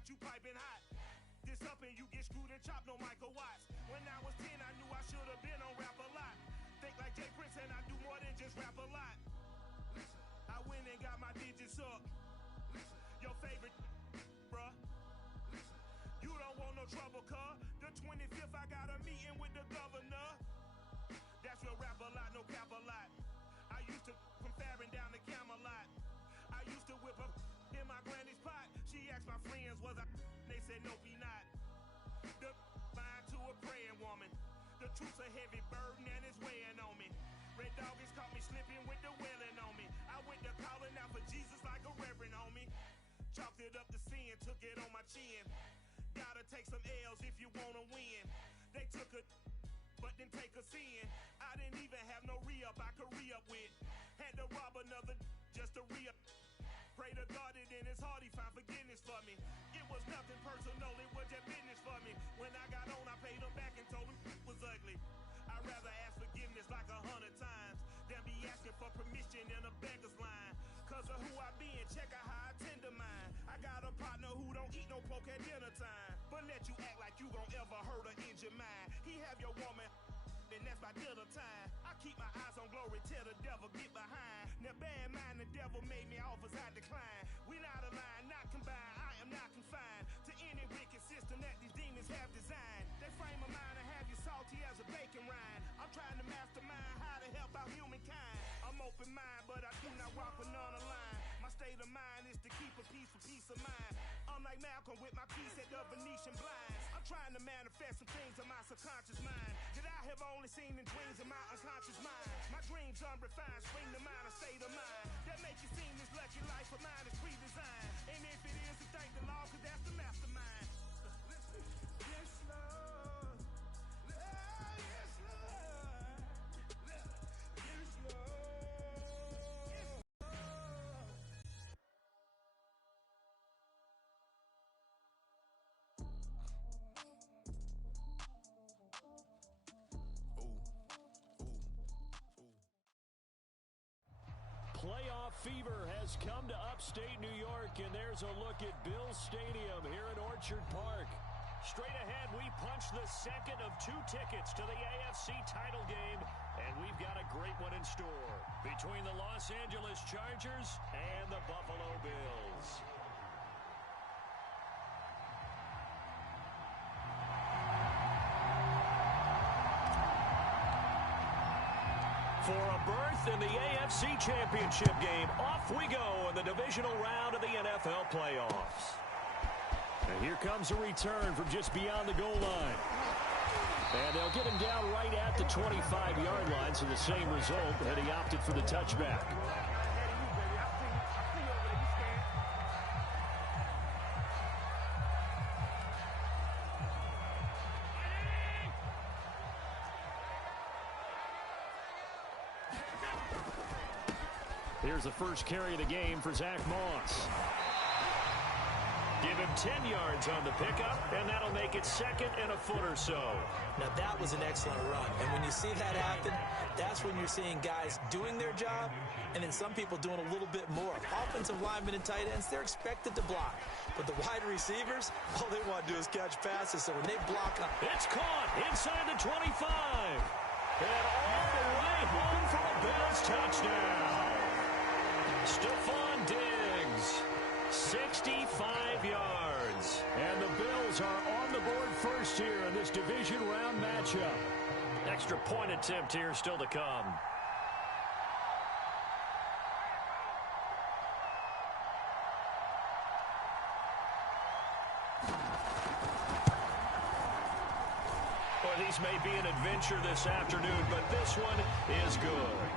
got you piping hot. This up and you get screwed and chopped, no Michael Watts. When I was 10, I knew I should have been on Rap a Lot. Think like Jay Prince and I do more than just rap a lot. I went and got my digits up. Your favorite, bruh. You don't want no trouble, cuz. The 25th, I got a meeting with the governor. That's real rap a lot, no cap a lot. I used to from Farron down to Camelot. I used to whip up in my granny's pot. She asked my friends, was I? They said, nope, he not. The fine to a praying woman. The truth's a heavy burden and it's weighing on me. Red Dog has caught me slipping with the wailing on me. I went to calling out for Jesus like a reverend on me. Chalked it up to sin, took it on my chin. Gotta take some L's if you wanna win. They took a but didn't take a sin. I didn't even have no re-up I could re-up with. Had to rob another just to re-up. Pray to God that in his heart he found forgiveness for me. It was nothing personal, it was just business for me. When I got on, I paid him back and told him it was ugly. I'd rather ask forgiveness like 100 times than be asking for permission in a beggar's line. Cause of who I be and check out how I tend to mine. I got a partner who don't eat no pork at dinner time, but let you act like you gon' ever hurt or injure mine. He have your woman and that's by dinner time. I keep my eyes on glory till the devil get behind. Now bear in mind the devil made me offers I decline. We not aligned, not combined, I am not confined to any wicked system that these demons have designed. They frame a mind and have you salty as a bacon rind. I'm trying to mastermind how to help out humankind. I'm open mind, but I do not walk with none aligned. My state of mind is to keep a peace for peace of mind. Unlike Malcolm with my peace at the Venetian blinds. I'm trying to manifest some things in my subconscious mind that I have only seen in dreams in my unconscious mind. My dreams unrefined, spring to mind, a state of mind that make you seem this lucky life of mine is pre-designed. And if it is, to thank the Lord, cause that's the mastermind. Yes, Lord. Yes, Lord. Yes, Lord. Playoff fever has come to upstate New York, and there's a look at Bills Stadium here in Orchard Park. Straight ahead, we punch the second of 2 tickets to the AFC title game, and we've got a great one in store between the Los Angeles Chargers and the Buffalo Bills. For a berth in the AFC Championship game, off we go in the divisional round of the NFL playoffs. And here comes a return from just beyond the goal line. And they'll get him down right at the 25-yard line, so the same result had he opted for the touchback. Here's the first carry of the game for Zach Moss. Give him 10 yards on the pickup, and that'll make it second and a foot or so. Now, that was an excellent run. And when you see that happen, that's when you're seeing guys doing their job, and then some people doing a little bit more. Offensive linemen and tight ends, they're expected to block. But the wide receivers, all they want to do is catch passes. So when they block up, it's caught inside the 25. And all the way home for a Bills touchdown. Stephon Diggs, 65 yards. And the Bills are on the board first here in this division round matchup. Extra point attempt here still to come. Well, these may be an adventure this afternoon, but this one is good.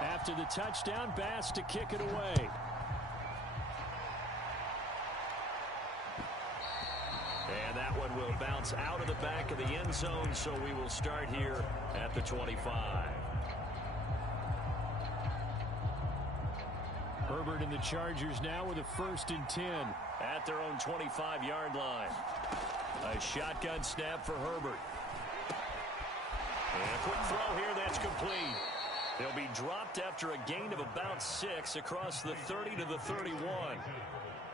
After the touchdown, Bass to kick it away. And that one will bounce out of the back of the end zone, so we will start here at the 25. Herbert and the Chargers now with a 1st and 10 at their own 25-yard line. A shotgun snap for Herbert. And a quick throw here that's complete. They'll be dropped after a gain of about 6 across the 30 to the 31.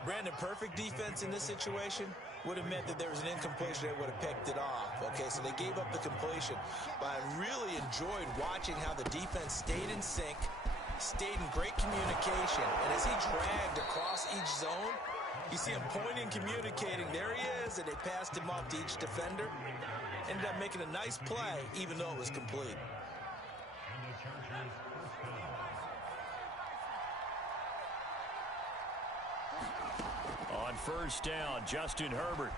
Brandon, perfect defense in this situation would have meant that there was an incompletion that would have picked it off. Okay, so they gave up the completion. But I really enjoyed watching how the defense stayed in sync, stayed in great communication. And as he dragged across each zone, you see him pointing, communicating. There he is, and they passed him off to each defender. Ended up making a nice play, even though it was complete. On 1st down, Justin Herbert.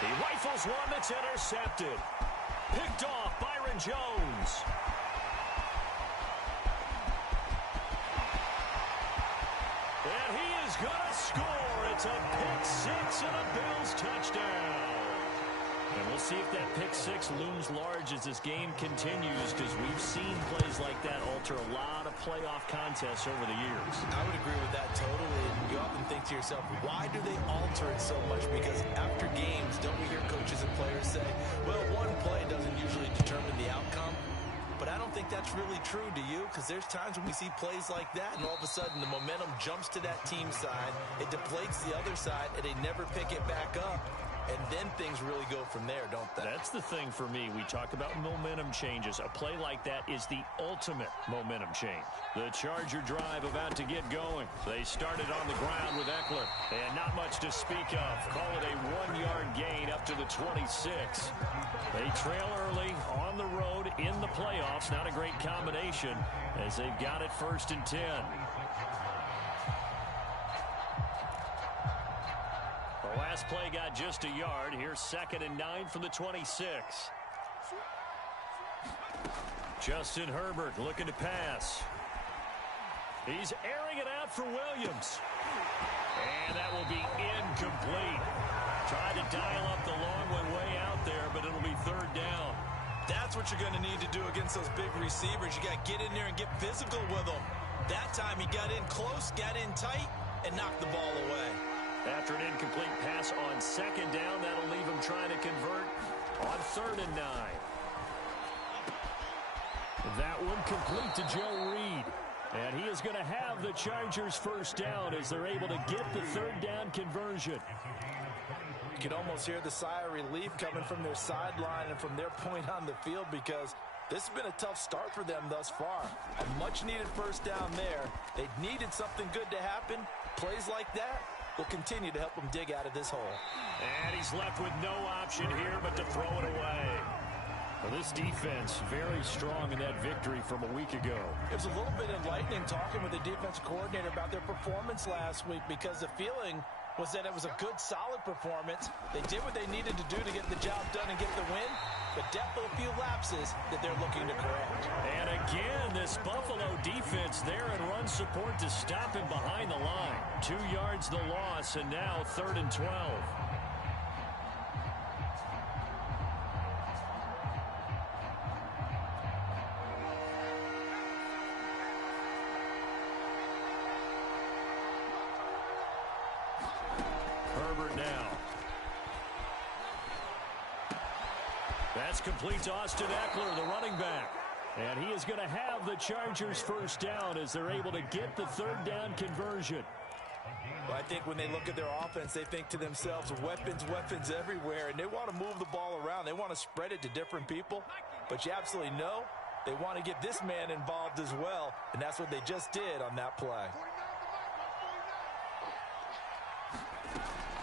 He rifles one that's intercepted. Picked off Byron Jones. And he is going to score. It's a pick 6 and a Bills touchdown. And we'll see if that pick 6 looms large as this game continues, because we've seen plays like that alter a lot of playoff contests over the years. I would agree with that totally. And you often think to yourself, why do they alter it so much? Because after games, don't we hear coaches and players say, well, one play doesn't usually determine the outcome? But I don't think that's really true, do you? Because there's times when we see plays like that, and all of a sudden the momentum jumps to that team side, it deflates the other side, and they never pick it back up. And then things really go from there, don't they? That's the thing for me. We talk about momentum changes. A play like that is the ultimate momentum change. The Charger drive about to get going. They started on the ground with Eckler. And not much to speak of. Call it a 1-yard gain up to the 26. They trail early on the road in the playoffs. Not a great combination as they've got it 1st and 10. Last play got just a yard. Here's 2nd and 9 from the 26. Justin Herbert looking to pass. He's airing it out for Williams. And that will be incomplete. Tried to dial up the long way out there, but it'll be 3rd down. That's what you're going to need to do against those big receivers. You got to get in there and get physical with them. That time he got in close, got in tight, and knocked the ball away. After an incomplete pass on 2nd down, that'll leave him trying to convert on 3rd and 9. That one complete to Joe Reed. And he is going to have the Chargers 1st down as they're able to get the 3rd down conversion. You can almost hear the sigh of relief coming from their sideline and from their point on the field, because this has been a tough start for them thus far. A much-needed 1st down there. They needed something good to happen. Plays like that will continue to help them dig out of this hole. And he's left with no option here but to throw it away. Well, this defense very strong in that victory from a week ago. It was a little bit enlightening talking with the defense coordinator about their performance last week, because the feeling was that it was a good, solid performance. They did what they needed to do to get the job done and get the win, but definitely a few lapses that they're looking to correct. And again, this Buffalo defense there in run support to stop him behind the line. 2 yards the loss, and now 3rd and 12. Herbert now. That's complete to Austin Eckler, the running back. And he is going to have the Chargers 1st down as they're able to get the 3rd down conversion. Well, I think when they look at their offense, they think to themselves, weapons everywhere, and they want to move the ball around. They want to spread it to different people, but you absolutely know they want to get this man involved as well, and that's what they just did on that play.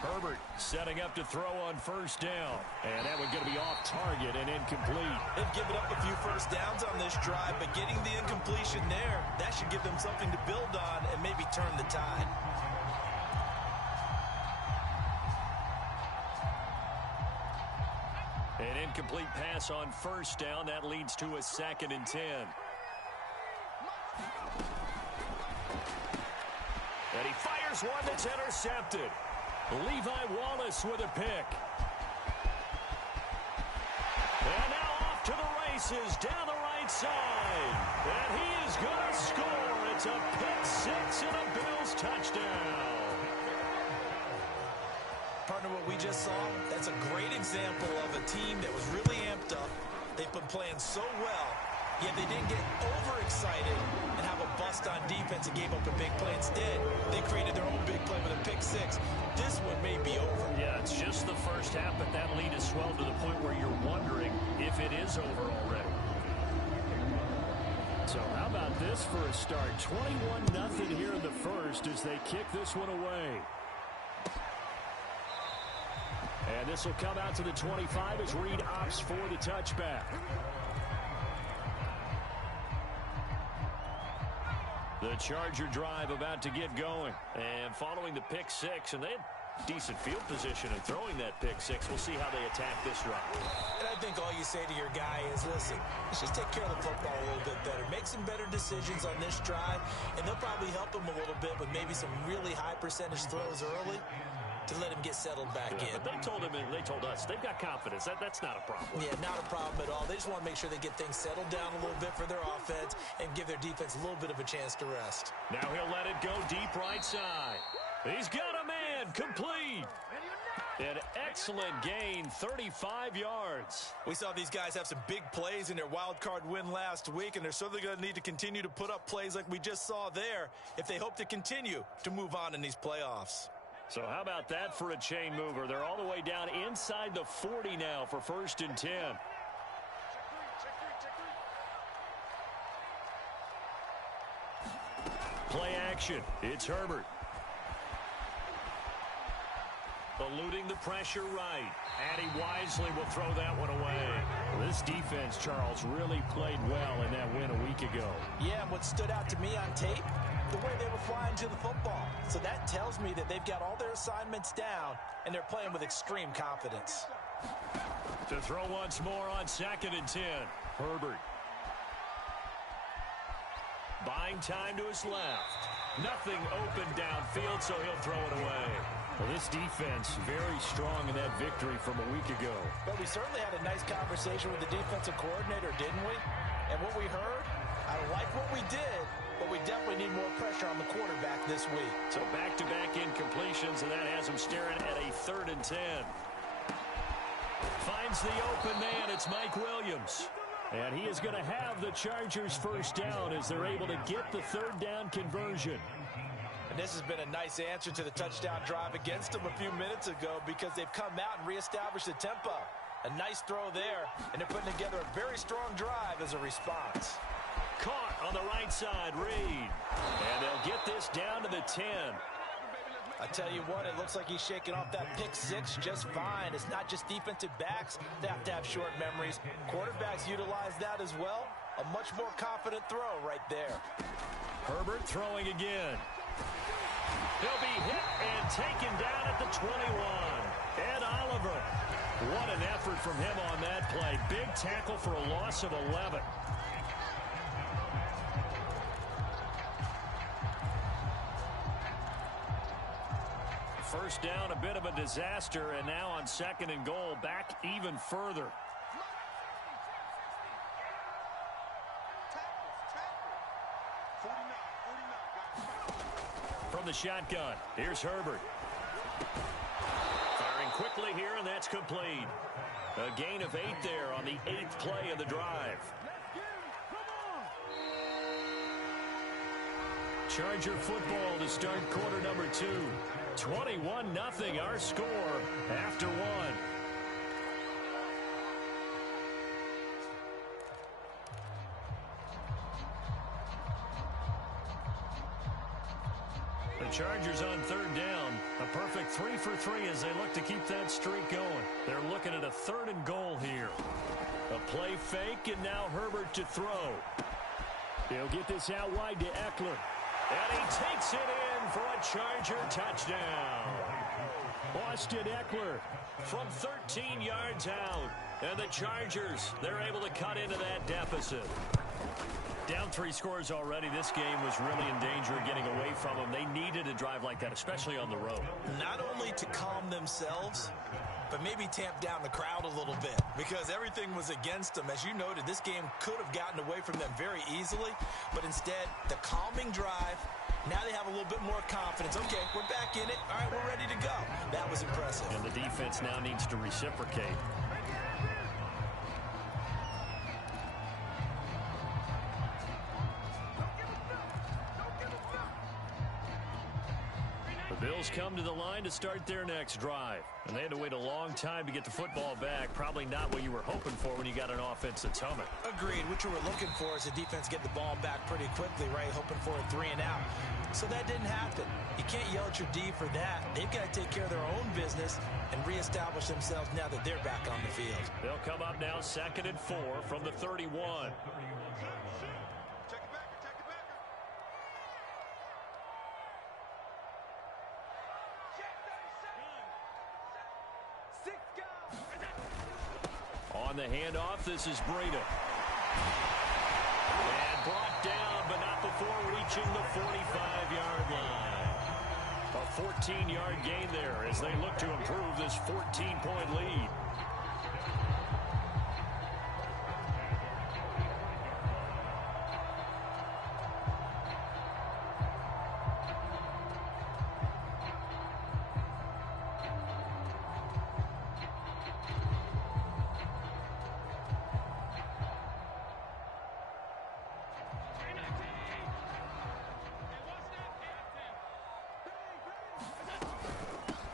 Herbert setting up to throw on 1st down. And that one going to be off target and incomplete. They've given up a few 1st downs on this drive, but getting the incompletion there, that should give them something to build on and maybe turn the tide. An incomplete pass on 1st down. That leads to a 2nd and 10. And he fires one that's intercepted. Levi Wallace with a pick. And now off to the races down the right right side. And he is going to score. It's a pick-6 and a Bills touchdown. Partner, what we just saw, that's a great example of a team that was really amped up. They've been playing so well, yet they didn't get overexcited and have a bust on defense and gave up a big play. Instead, they created their own big play with a pick-6. This one may be over. Yeah, it's just the first half, but that lead has swelled to the point where you're wondering if it is over already. So how about this for a start? 21-0 here in the first as they kick this one away. And this will come out to the 25 as Reed opts for the touchback. The Charger drive about to get going. And following the pick-6, and they had decent field position in throwing that pick-6. We'll see how they attack this drive. And I think all you say to your guy is, listen, let's just take care of the football a little bit better. Make some better decisions on this drive, and they'll probably help him a little bit with maybe some really high percentage throws early to let him get settled back in. But they told him, and they told us, they've got confidence. That's not a problem. Yeah, not a problem at all. They just want to make sure they get things settled down a little bit for their offense and give their defense a little bit of a chance to rest. Now he'll let it go deep right side. He's got a man, complete. An excellent gain, 35 yards. We saw these guys have some big plays in their wild card win last week, and they're certainly going to need to continue to put up plays like we just saw there if they hope to continue to move on in these playoffs. So how about that for a chain mover? They're all the way down inside the 40 now for 1st and 10. Play action. It's Herbert. Eluding the pressure right. And he wisely will throw that one away. This defense, Charles, really played well in that win a week ago. Yeah, and what stood out to me on tape, the way they were flying to the football. So that tells me that they've got all their assignments down, and they're playing with extreme confidence. To throw once more on 2nd and 10. Herbert. Buying time to his left. Nothing open downfield, so he'll throw it away. Well, this defense very strong in that victory from a week ago. But we certainly had a nice conversation with the defensive coordinator, didn't we? And what we heard, I like what we did, but we definitely need more pressure on the quarterback this week. So back-to-back incompletions, and that has him staring at a 3rd and 10. Finds the open man. It's Mike Williams. And he is going to have the Chargers first down as they're able to get the 3rd down conversion. And this has been a nice answer to the touchdown drive against them a few minutes ago because they've come out and reestablished the tempo. A nice throw there, and they're putting together a very strong drive as a response. Caught on the right side, Reed. And they'll get this down to the 10. I tell you what, it looks like he's shaking off that pick-6 just fine. It's not just defensive backs that have to have short memories. Quarterbacks utilize that as well. A much more confident throw right there. Herbert throwing again. He'll be hit and taken down at the 21. Ed Oliver. What an effort from him on that play. Big tackle for a loss of 11. First down, a bit of a disaster, and now on 2nd and goal, back even further. From the shotgun, here's Herbert. Firing quickly here, and that's complete. A gain of 8 there on the 8th play of the drive. Charger football to start quarter number 2. 21-0 our score after 1. The Chargers on 3rd down. A perfect 3 for 3 as they look to keep that streak going. They're looking at a 3rd and goal here. A play fake, and now Herbert to throw. He'll get this out wide to Eckler. And he takes it in for a Charger touchdown. Austin Eckler from 13 yards out. And the Chargers, they're able to cut into that deficit. Down 3 scores already. This game was really in danger of getting away from them. They needed a drive like that, especially on the road. Not only to calm themselves, but maybe tamp down the crowd a little bit because everything was against them. As you noted, this game could have gotten away from them very easily, but instead, the calming drive, now they have a little bit more confidence. Okay, we're back in it. All right, we're ready to go. That was impressive. And the defense now needs to reciprocate. The Bills come to the line to start their next drive. And they had to wait a long time to get the football back. Probably not what you were hoping for when you got an offense that's humming. Agreed. What you were looking for is the defense get the ball back pretty quickly, right? Hoping for a 3 and out. So that didn't happen. You can't yell at your D for that. They've got to take care of their own business and reestablish themselves now that they're back on the field. They'll come up now 2nd and 4 from the 31. On the handoff, this is Breida. And brought down, but not before reaching the 45-yard line. A 14-yard gain there as they look to improve this 14-point lead.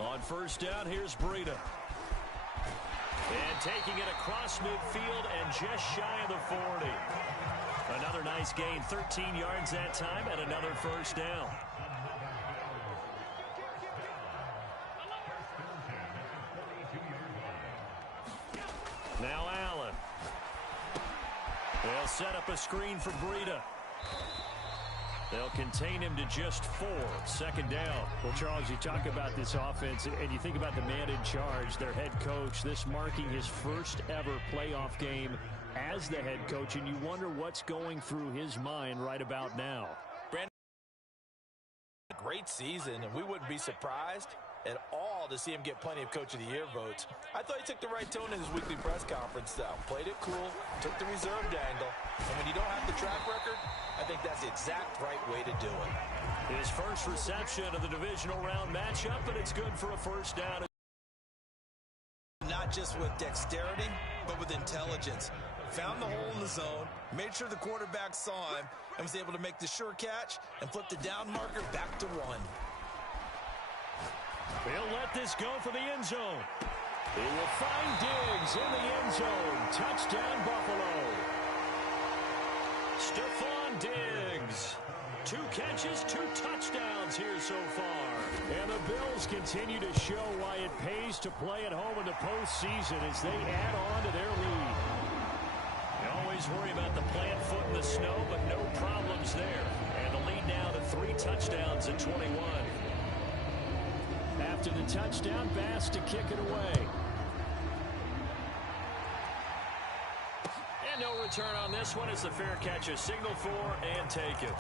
On first down, here's Breida. And taking it across midfield and just shy of the 40. Another nice gain, 13 yards that time, and another first down. Now Allen. They'll set up a screen for Breida. They'll contain him to just 4. 2nd down. Well, Charles, you talk about this offense, and you think about the man in charge, their head coach, this marking his first ever playoff game as the head coach, and you wonder what's going through his mind right about now. Brandon, great season, and we wouldn't be surprised at all to see him get plenty of Coach of the Year votes. I thought he took the right tone in his weekly press conference, though. Played it cool, took the reserved angle, and when you don't have the track record, I think that's the exact right way to do it. His first reception of the divisional round matchup, and it's good for a first down. Not just with dexterity, but with intelligence. Found the hole in the zone, made sure the quarterback saw him, and was able to make the sure catch and flip the down marker back to 1. They'll let this go for the end zone. He will find Diggs in the end zone. Touchdown, Buffalo. Stephon Diggs. 2 catches, 2 touchdowns here so far. And the Bills continue to show why it pays to play at home in the postseason as they add on to their lead. You always worry about the plant foot in the snow, but no problems there. And the lead now to 3 touchdowns at 21. After the touchdown, Bass to kick it away. And no return on this one as the fair catch is signaled for and taken.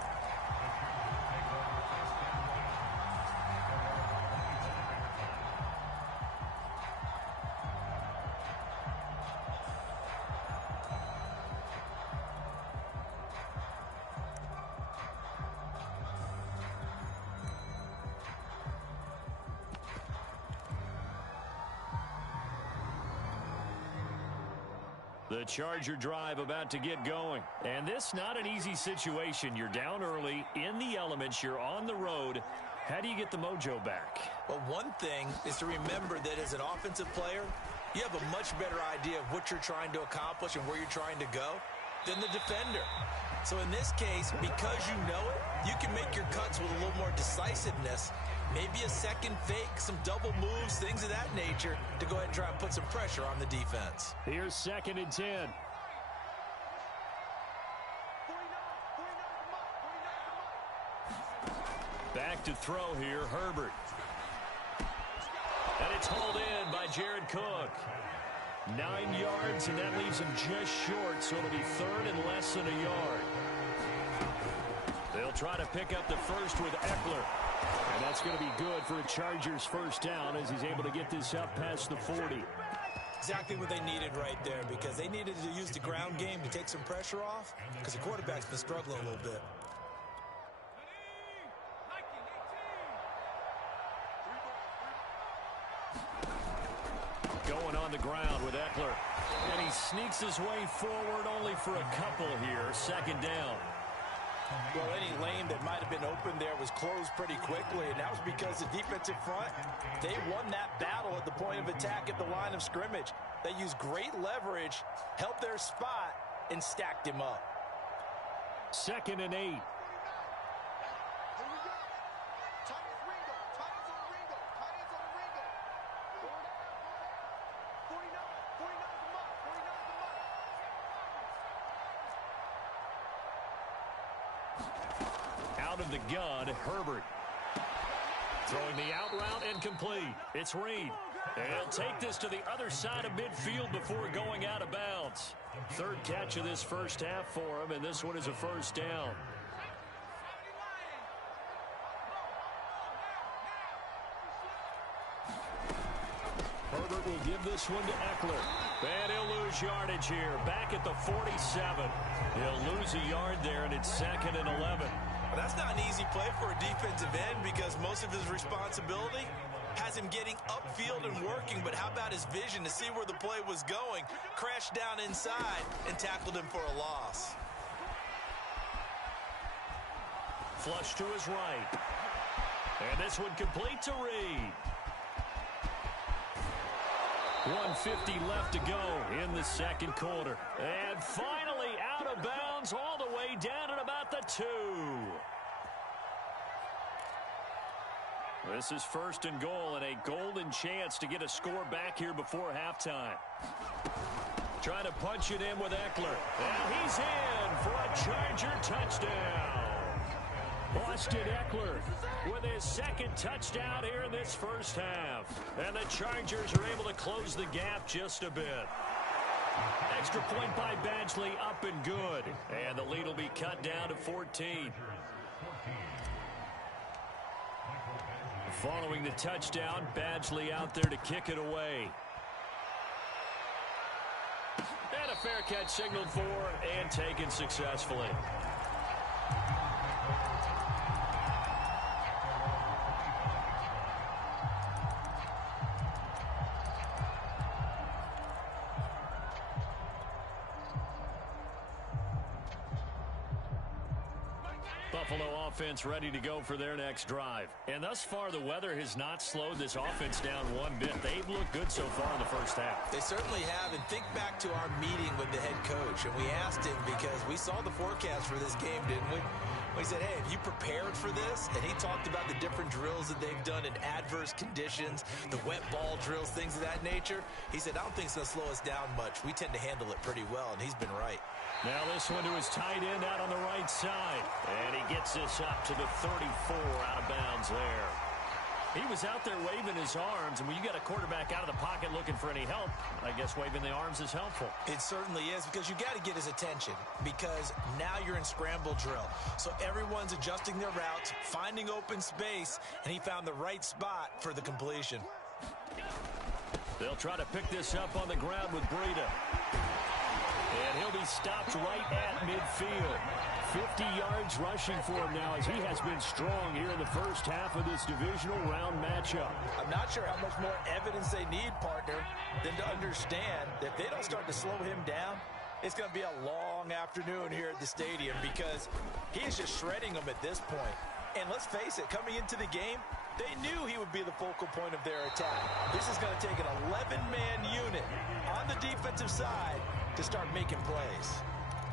The Charger drive about to get going. And this not an easy situation. You're down early, in the elements, you're on the road. How do you get the mojo back? Well, one thing is to remember that as an offensive player, you have a much better idea of what you're trying to accomplish and where you're trying to go than the defender. So in this case, because you know it, you can make your cuts with a little more decisiveness. Maybe a second fake, some double moves, things of that nature to go ahead and try and put some pressure on the defense. Here's 2nd and 10. Back to throw here, Herbert. And it's hauled in by Jared Cook. 9 yards, and that leaves him just short, so it'll be third and less than a yard. They'll try to pick up the first with Eckler. And that's going to be good for a Chargers first down as he's able to get this up past the 40. Exactly what they needed right there, because they needed to use the ground game to take some pressure off, because the quarterback's been struggling a little bit. Going on the ground with Eckler. And he sneaks his way forward only for a couple here. Second down. Well, any lane that might have been open there was closed pretty quickly, and that was because the defensive front, they won that battle at the point of attack at the line of scrimmage. They used great leverage, held their spot, and stacked him up. 2nd and 8. Out of the gun, Herbert. Throwing the out route incomplete. It's Reed. And he'll take this to the other side of midfield before going out of bounds. Third catch of this first half for him, and this one is a first down. Herbert will give this one to Eckler. And he'll lose yardage here. Back at the 47. He'll lose a yard there, and it's 2nd and 11. Well, that's not an easy play for a defensive end, because most of his responsibility has him getting upfield and working. But how about his vision to see where the play was going? Crashed down inside and tackled him for a loss. Flush to his right. And this one complete to Reed. 1:50 left to go in the second quarter. And finally out of bounds all the way down at about the 2. This is 1st and goal, and a golden chance to get a score back here before halftime. Trying to punch it in with Eckler. And he's in for a Charger touchdown. Austin Eckler with his 2nd touchdown here in this first half. And the Chargers are able to close the gap just a bit. Extra point by Badgley, up and good. And the lead will be cut down to 14. Following the touchdown, Badgley out there to kick it away. And a fair catch signaled for and taken successfully. Buffalo offense ready to go for their next drive. And thus far, the weather has not slowed this offense down one bit. They've looked good so far in the first half. They certainly have. And think back to our meeting with the head coach. And we asked him, because we saw the forecast for this game, didn't we? We said, hey, have you prepared for this? And he talked about the different drills that they've done in adverse conditions, the wet ball drills, things of that nature. He said, I don't think it's going to slow us down much. We tend to handle it pretty well, and he's been right. Now this one to his tight end out on the right side. And he gets this up to the 34, out of bounds there. He was out there waving his arms, and when you got a quarterback out of the pocket looking for any help, I guess waving the arms is helpful. It certainly is, because you got to get his attention, because now you're in scramble drill. So everyone's adjusting their routes, finding open space, and he found the right spot for the completion. They'll try to pick this up on the ground with Breida. And he'll be stopped right at midfield. 50 yards rushing for him now, as he has been strong here in the first half of this divisional round matchup. I'm not sure how much more evidence they need, partner, than to understand that if they don't start to slow him down, it's going to be a long afternoon here at the stadium, because he is just shredding them at this point. And let's face it, coming into the game, they knew he would be the focal point of their attack. This is going to take an 11-man unit on the defensive side to start making plays.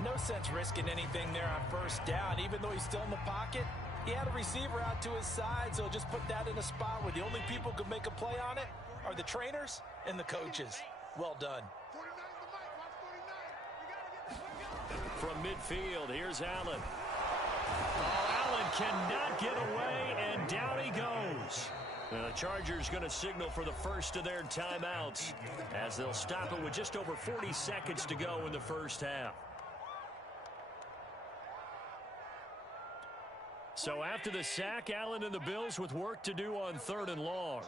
No sense risking anything there on first down. Even though he's still in the pocket, he had a receiver out to his side, so just put that in a spot where the only people who could make a play on it are the trainers and the coaches. Well done. From midfield, here's Allen. Oh, Allen cannot get away, and down he goes. The Chargers going to signal for the first of their timeouts as they'll stop it with just over 40 seconds to go in the first half. So after the sack, Allen and the Bills with work to do on 3rd and long.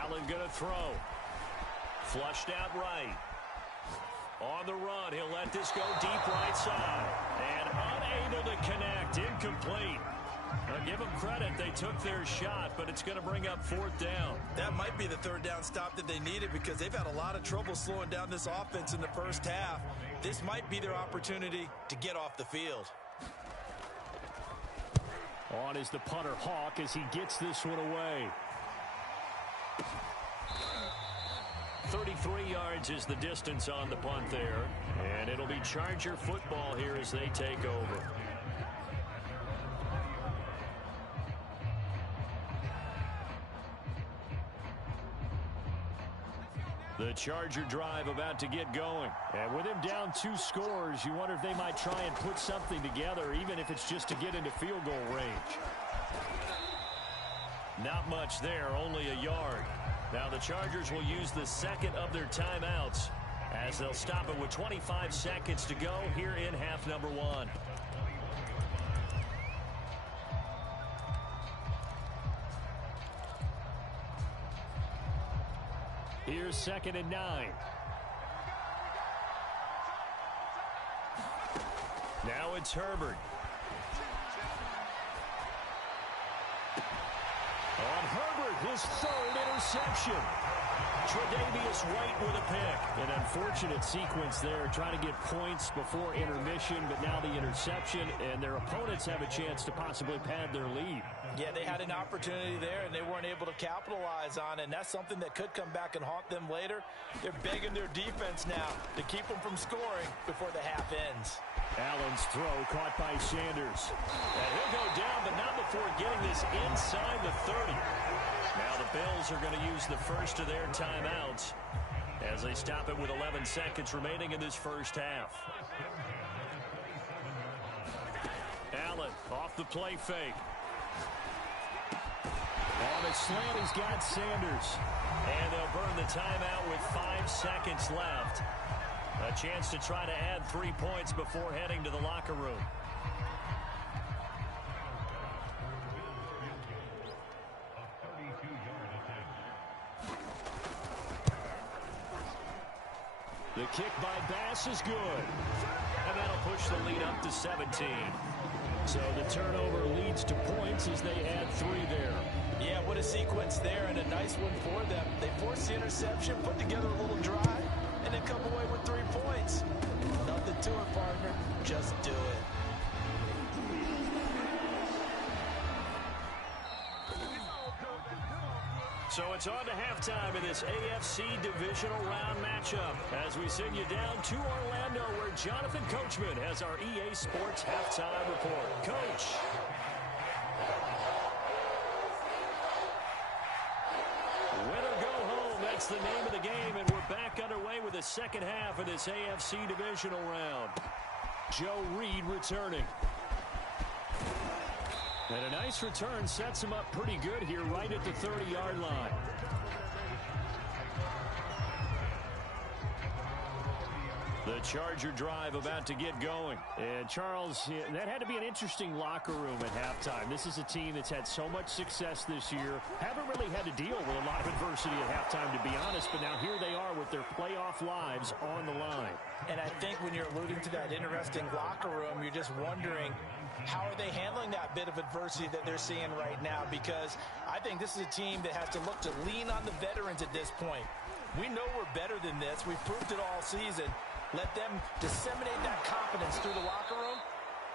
Allen going to throw. Flushed out right. On the run, he'll let this go deep right side. And unable to connect, incomplete. Now give them credit, they took their shot, but it's going to bring up 4th down. That might be the 3rd down stop that they needed because they've had a lot of trouble slowing down this offense in the first half. This might be their opportunity to get off the field. On is the punter Hawk as he gets this one away. 33 yards is the distance on the punt there. And it'll be Charger football here as they take over. The Charger drive about to get going. And with him down 2 scores, you wonder if they might try and put something together, even if it's just to get into field goal range. Not much there, only a yard. Now the Chargers will use the second of their timeouts as they'll stop it with 25 seconds to go here in half number 1. Here's 2nd and 9. Now it's Herbert. On Herbert, his 3rd interception. Tre'Davious White with a pick. An unfortunate sequence there, trying to get points before intermission, but now the interception, and their opponents have a chance to possibly pad their lead. Yeah, they had an opportunity there, and they weren't able to capitalize on it, and that's something that could come back and haunt them later. They're begging their defense now to keep them from scoring before the half ends. Allen's throw caught by Sanders. And he'll go down, but not before getting this inside the 30. Now the Bills are going to use the first of their timeouts as they stop it with 11 seconds remaining in this first half. Allen off the play fake. On a slant, he's got Sanders. And they'll burn the timeout with 5 seconds left. A chance to try to add 3 points before heading to the locker room. The kick by Bass is good. And that'll push the lead up to 17. So the turnover leads to points as they add 3 there. Yeah, what a sequence there, and a nice one for them. They forced the interception, put together a little drive, and then come away with 3 points. Nothing to it, partner. Just do it. So it's on to halftime in this AFC divisional round matchup as we send you down to Orlando where Jonathan Coachman has our EA Sports halftime report. Coach. Win or go home, that's the name of the game, and we're back underway with the second half of this AFC divisional round. Joe Reed returning. And a nice return sets him up pretty good here right at the 30-yard line. The Charger drive about to get going. And Charles, that had to be an interesting locker room at halftime. This is a team that's had so much success this year. Haven't really had to deal with a lot of adversity at halftime, to be honest. But now here they are with their playoff lives on the line. And I think when you're alluding to that interesting locker room, you're just wondering, how are they handling that bit of adversity that they're seeing right now? Because I think this is a team that has to look to lean on the veterans at this point. We know we're better than this. We've proved it all season. Let them disseminate that confidence through the locker room.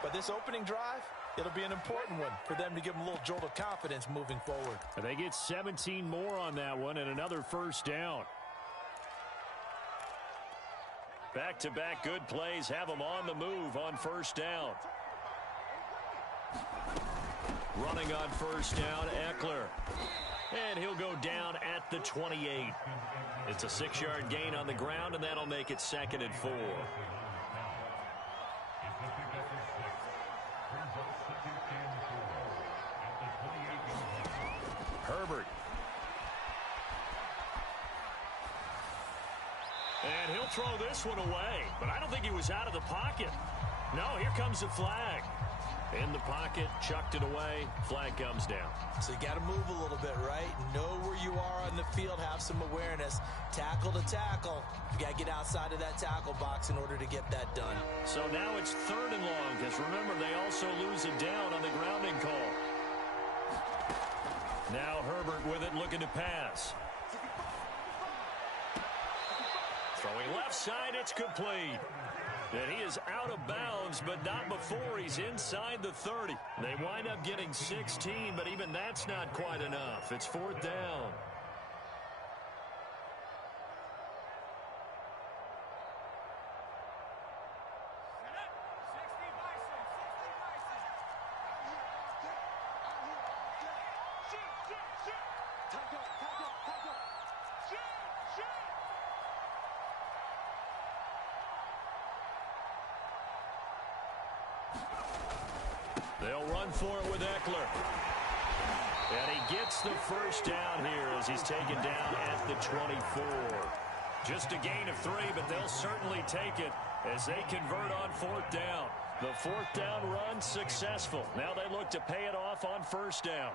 But this opening drive, it'll be an important one for them to give them a little jolt of confidence moving forward. And they get 17 more on that one and another first down. Back-to-back good plays have them on the move on first down. Running on first down, Eckler. And he'll go down at the 28. It's a 6-yard gain on the ground, and that'll make it 2nd and 4. Herbert. And he'll throw this one away, but I don't think he was out of the pocket. No, here comes the flag. In the pocket, chucked it away, flag comes down. So you got to move a little bit, right? Know where you are on the field, have some awareness. Tackle to tackle. You got to get outside of that tackle box in order to get that done. So now it's 3rd and long, because remember, they also lose it down on the grounding call. Now Herbert with it, looking to pass. Throwing left side, it's complete. And he is out of bounds, but not before he's inside the 30. They wind up getting 16, but even that's not quite enough. It's 4th down. They'll run for it with Eckler. And he gets the first down here as he's taken down at the 24. Just a gain of 3, but they'll certainly take it as they convert on 4th down. The 4th down run successful. Now they look to pay it off on 1st down.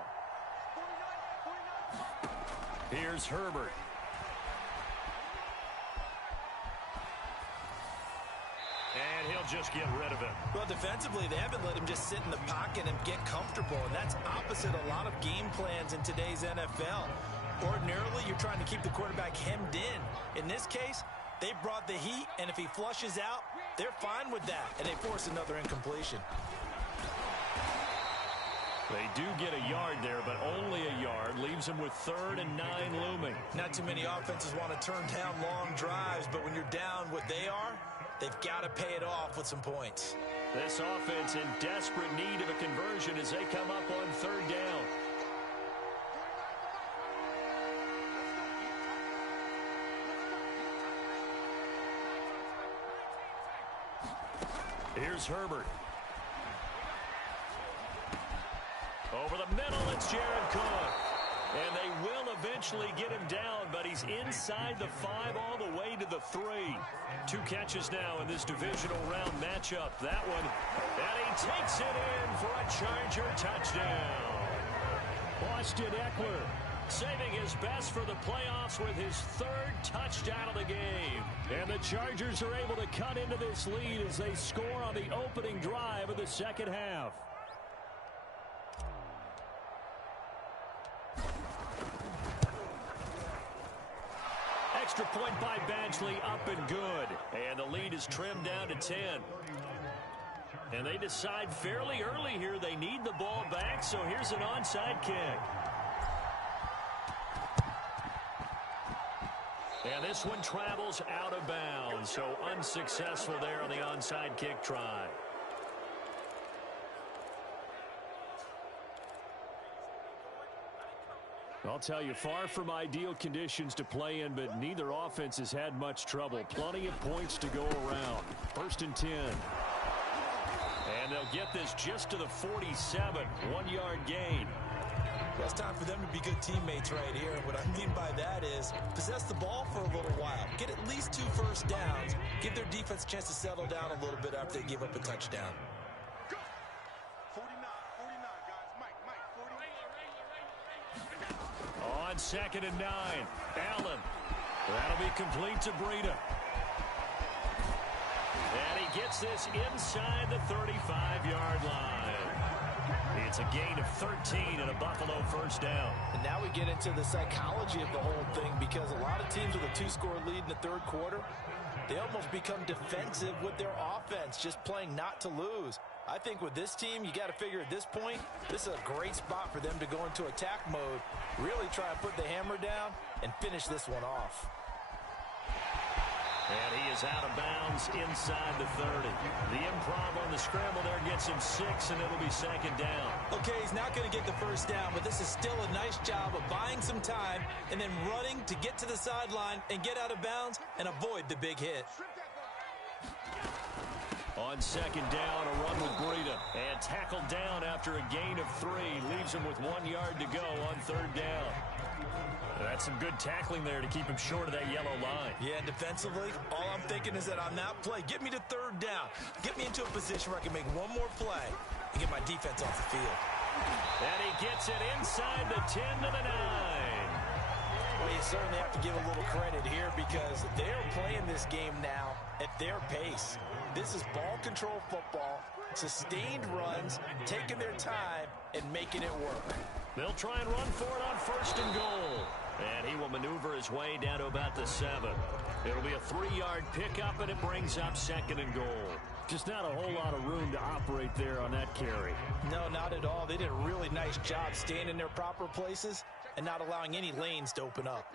Here's Herbert. And he'll just get rid of it. Well, defensively, they haven't let him just sit in the pocket and get comfortable, and that's opposite a lot of game plans in today's NFL. Ordinarily, you're trying to keep the quarterback hemmed in. In this case, they brought the heat, and if he flushes out, they're fine with that, and they force another incompletion. They do get a yard there, but only a yard. Leaves them with 3rd and 9 looming. Not too many offenses want to turn down long drives, but when you're down what they are, they've got to pay it off with some points. This offense in desperate need of a conversion as they come up on 3rd down. Here's Herbert. Over the middle, it's Jared Cook. And they will eventually get him down, but he's inside the 5 all the way to the 3. 2 catches now in this divisional round matchup. That one, and he takes it in for a Charger touchdown. Austin Eckler saving his best for the playoffs with his 3rd touchdown of the game. And the Chargers are able to cut into this lead as they score on the opening drive of the 2nd half. Extra point by Badgley, up and good. And the lead is trimmed down to 10. And they decide fairly early here they need the ball back, so here's an onside kick. And this one travels out of bounds, so unsuccessful there on the onside kick try. I'll tell you, far from ideal conditions to play in, but neither offense has had much trouble. Plenty of points to go around. 1st and 10. And they'll get this just to the 47. 1-yard gain. Well, it's time for them to be good teammates right here. What I mean by that is possess the ball for a little while. Get at least 2 first downs. Give their defense a chance to settle down a little bit after they give up a touchdown. On 2nd and 9, Allen. That'll be complete to Breida. And he gets this inside the 35-yard line. It's a gain of 13 and a Buffalo 1st down. And now we get into the psychology of the whole thing, because a lot of teams with a 2-score lead in the 3rd quarter, they almost become defensive with their offense, just playing not to lose. I think with this team, you got to figure at this point, this is a great spot for them to go into attack mode, really try to put the hammer down and finish this one off. And he is out of bounds inside the 30. The improv on the scramble there gets him 6, and it'll be 2nd down. Okay, he's not going to get the first down, but this is still a nice job of buying some time and then running to get to the sideline and get out of bounds and avoid the big hit. On second down, a run with Breida. And tackled down after a gain of 3. Leaves him with 1 yard to go on third down. That's some good tackling there to keep him short of that yellow line. Yeah, and defensively, all I'm thinking is that on that play, get me to third down. Get me into a position where I can make one more play and get my defense off the field. And he gets it inside the 10 to the 9. Well, you certainly have to give a little credit here because they're playing this game now at their pace. This is ball control football, sustained runs, taking their time, and making it work. They'll try and run for it on first and goal. And he will maneuver his way down to about the 7. It'll be a 3-yard pickup, and it brings up second and goal. Just not a whole lot of room to operate there on that carry. No, not at all. They did a really nice job staying in their proper places and not allowing any lanes to open up.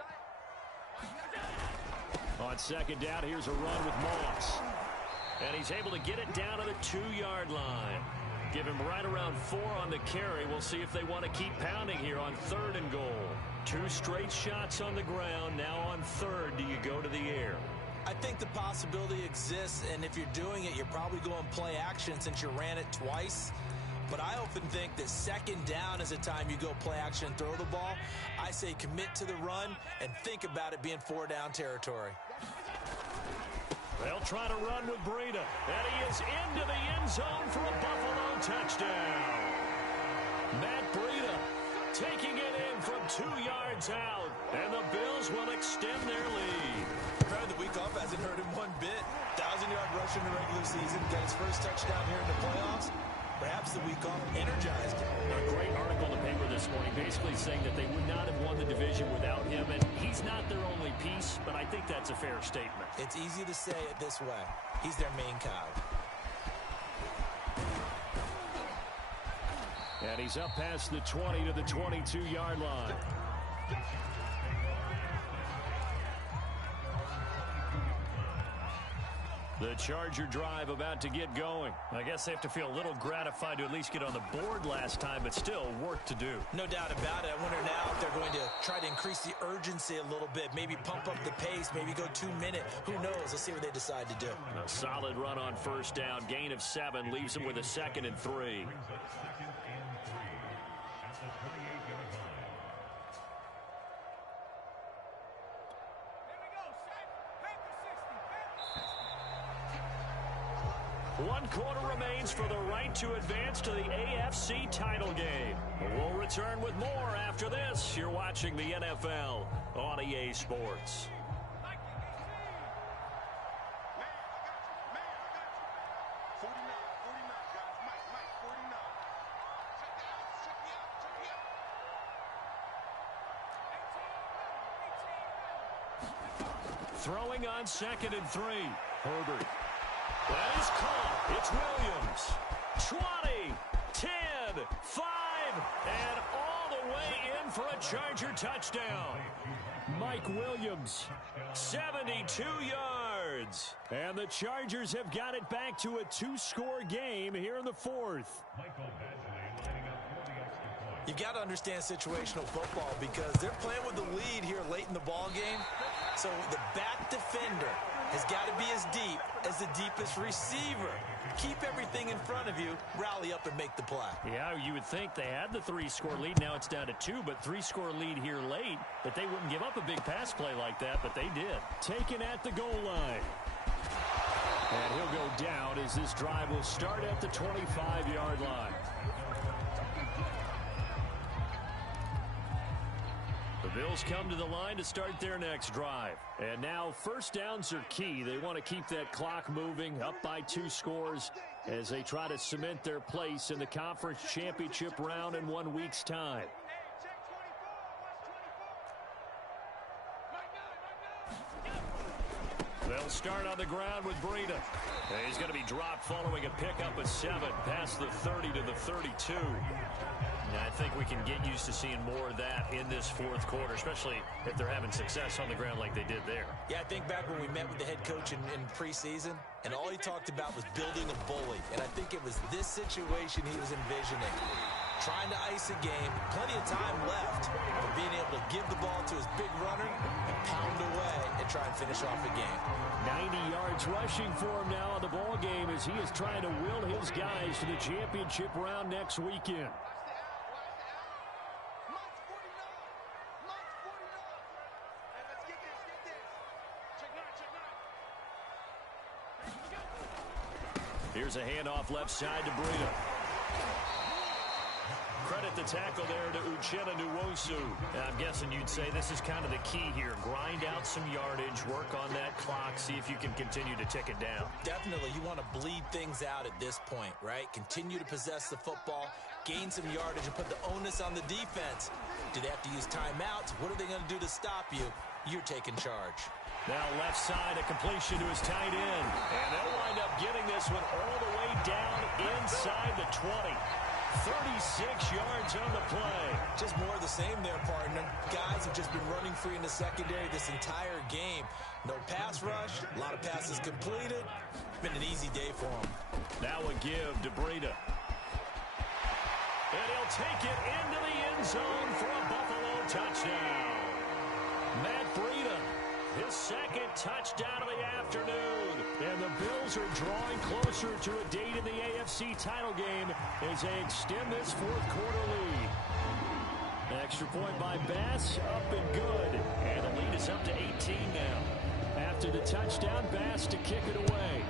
On second down, here's a run with Moss. And he's able to get it down to the 2-yard line. Give him right around 4 on the carry. We'll see if they want to keep pounding here on third and goal. 2 straight shots on the ground. Now on third, do you go to the air? I think the possibility exists, and if you're doing it, you're probably going play action since you ran it twice. But I often think that second down is a time you go play action and throw the ball. I say commit to the run and think about it being 4-down territory. They'll try to run with Breida. And he is into the end zone for a Buffalo touchdown. Matt Breida taking it in from 2 yards out. And the Bills will extend their lead. The week off hasn't hurt him one bit. 1,000-yard rush in the regular season. Got his first touchdown here in the playoffs. Perhaps the week off energized him. A great article in the paper this morning basically saying that they would not have won the division without him. And he's not their only piece, but I think that's a fair statement. It's easy to say it this way. He's their main cog. And he's up past the 20 to the 22-yard line. The Charger drive about to get going. I guess they have to feel a little gratified to at least get on the board last time, but still work to do. No doubt about it. I wonder now if they're going to try to increase the urgency a little bit, maybe pump up the pace, maybe go 2-minute. Who knows? Let's see what they decide to do. A solid run on first down. Gain of 7 leaves them with a 2nd and 3. One quarter remains for the right to advance to the AFC title game. We'll return with more after this. You're watching the NFL on EA Sports. Throwing on 2nd and 3. Herbert. That is caught. It's Williams. 20, 10, 5, and all the way in for a Charger touchdown. Mike Williams, 72 yards. And the Chargers have got it back to a 2-score game here in the 4th. You've got to understand situational football because they're playing with the lead here late in the ball game. So the back defender has got to be as deep as the deepest receiver. Keep everything in front of you, rally up and make the play. Yeah, you would think they had the 3-score lead. Now it's down to 2, but 3-score lead here late, that they wouldn't give up a big pass play like that, but they did. Taken at the goal line. And he'll go down as this drive will start at the 25-yard line. The Bills come to the line to start their next drive. And now first downs are key. They want to keep that clock moving, up by 2 scores as they try to cement their place in the conference championship round in 1 week's time. They'll start on the ground with Breida. And he's going to be dropped following a pickup of 7 past the 30 to the 32. I think we can get used to seeing more of that in this 4th quarter, especially if they're having success on the ground like they did there. Yeah, I think back when we met with the head coach in preseason, and all he talked about was building a bully. And I think it was this situation he was envisioning. Trying to ice a game, plenty of time left, but being able to give the ball to his big runner and pound away and try and finish off a game. 90 yards yards rushing for him now in the ball game as he is trying to will his guys to the championship round next weekend. Here's a handoff left side to Breida. Credit the tackle there to Uchenna Nwosu. I'm guessing you'd say this is kind of the key here. Grind out some yardage, work on that clock, see if you can continue to tick it down. Definitely, you want to bleed things out at this point, right? Continue to possess the football, gain some yardage, and put the onus on the defense. Do they have to use timeouts? What are they going to do to stop you? You're taking charge. Now left side, a completion to his tight end. And they'll wind up getting this one all the way down inside the 20. 36 yards on the play. Just more of the same there, partner. Guys have just been running free in the secondary this entire game. No pass rush, a lot of passes completed. Been an easy day for them. Now a give to Breida. And he'll take it into the end zone for a Buffalo touchdown. Matt Breida, his second touchdown of the afternoon. And the Bills are drawing closer to a date in the AFC title game as they extend this fourth quarter lead. Extra point by Bass, up and good. And the lead is up to 18 now. After the touchdown, Bass to kick it away.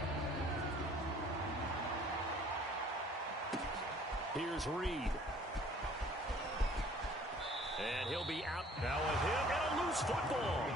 Here's Reed. And he'll be out now with him and a loose football.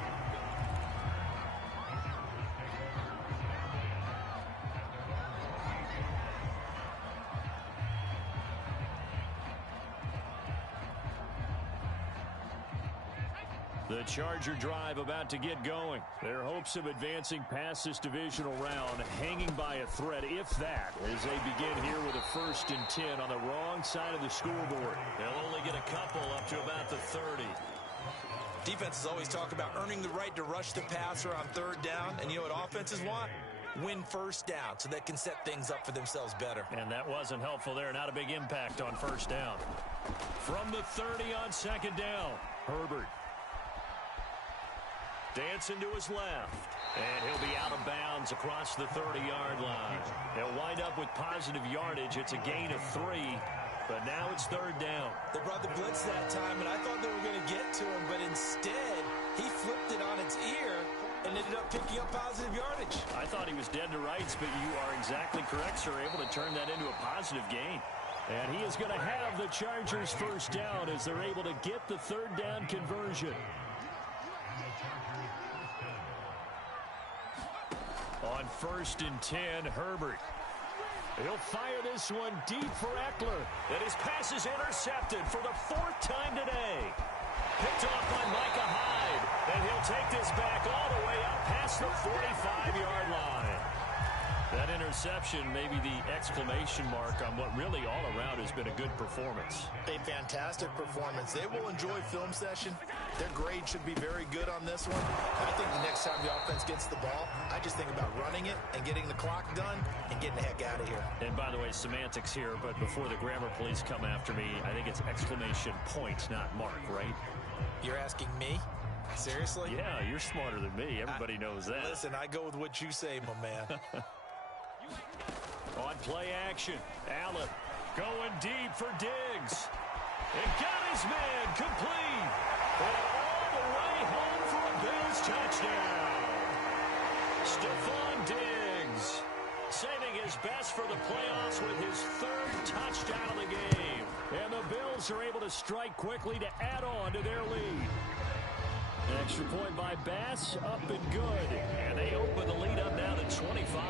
The Charger drive about to get going. Their hopes of advancing past this divisional round hanging by a thread, if that, as they begin here with a 1st and 10 on the wrong side of the scoreboard. They'll only get a couple up to about the 30. Defenses always talk about earning the right to rush the passer on 3rd down, and you know what offenses want? Win 1st down so they can set things up for themselves better. And that wasn't helpful there. Not a big impact on 1st down. From the 30 on 2nd down, Herbert. Dancing to his left. And he'll be out of bounds across the 30-yard line. He'll wind up with positive yardage. It's a gain of 3, but now it's 3rd down. They brought the blitz that time, and I thought they were going to get to him, but instead, he flipped it on its ear and ended up picking up positive yardage. I thought he was dead to rights, but you are exactly correct, sir. Able to turn that into a positive gain. And he is going to have the Chargers 1st down as they're able to get the 3rd down conversion. On 1st and 10, Herbert. He'll fire this one deep for Eckler. And his pass is intercepted for the 4th time today. Picked off by Micah Hyde. And he'll take this back all the way up past the 45-yard line. That interception may be the exclamation mark on what really all around has been a good performance. A fantastic performance. They will enjoy film session. Their grade should be very good on this one. I think the next time the offense gets the ball, I just think about running it and getting the clock done and getting the heck out of here. And by the way, semantics here, but before the grammar police come after me, I think it's exclamation point, not mark, right? You're asking me? Seriously? Yeah, you're smarter than me. Everybody knows that. Listen, I go with what you say, my man. On play action, Allen going deep for Diggs. And got his man complete. And all the way home for a Bills touchdown. Stephon Diggs saving his best for the playoffs with his 3rd touchdown of the game. And the Bills are able to strike quickly to add on to their lead. An extra point by Bass, up and good. And they open the lead up now to 25.